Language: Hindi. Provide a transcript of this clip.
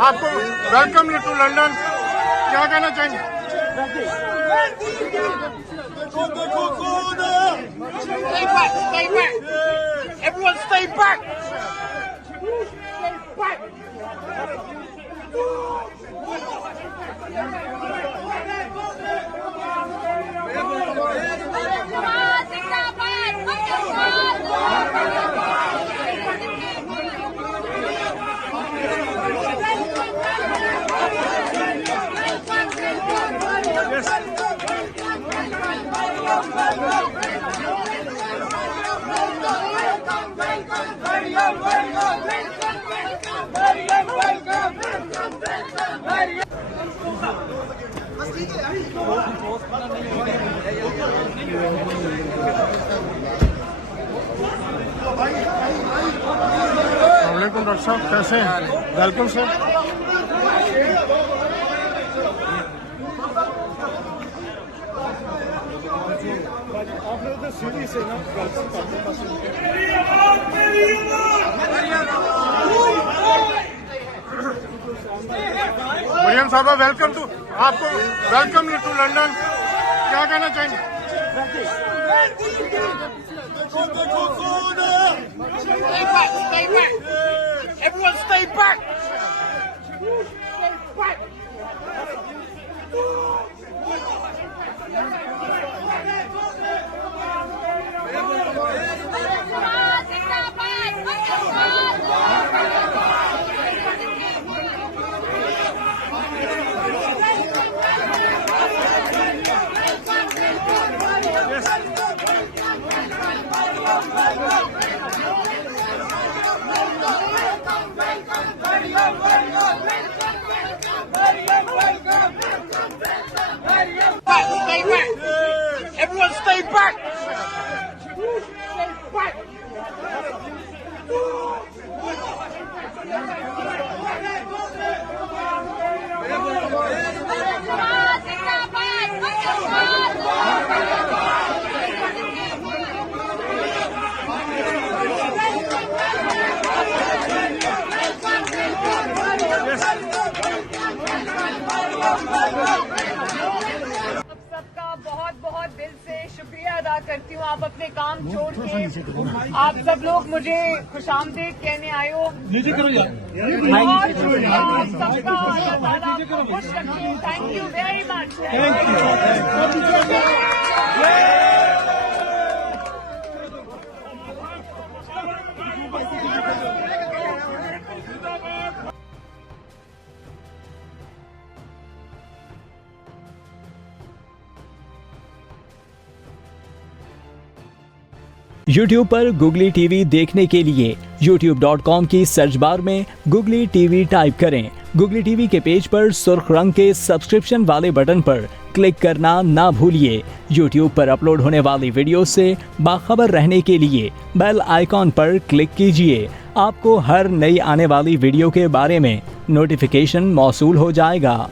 आपको वेलकम टू लंदन, क्या कहना चाहेंगे? Stay back, stay back. Everyone stay back. वालेकुम डॉक्टर साहब, कैसे हैं? Welcome sir. मरियम साहबा, वेलकम टू आपको वेलकम टू लंदन, क्या कहना चाहेंगे? Stay back, stay back. Everyone stay back. Stay back. Everyone stay back. Stay back. सबका बहुत बहुत दिल से शुक्रिया अदा करती हूँ। आप अपने काम छोड़ के आप सब लोग मुझे खुशामदीद कहने आए हो। बहुत शुक्रिया सबका। अल्लाह ताला आपको खुश रखे। Thank you very much. YouTube पर गुगली टीवी देखने के लिए youtube.com की सर्च बार में गुगली टीवी टाइप करें। गुगली टीवी के पेज पर सुर्ख रंग के सब्सक्रिप्शन वाले बटन पर क्लिक करना ना भूलिए। YouTube पर अपलोड होने वाली वीडियो से बाखबर रहने के लिए बेल आइकॉन पर क्लिक कीजिए। आपको हर नई आने वाली वीडियो के बारे में नोटिफिकेशन मौसूल हो जाएगा।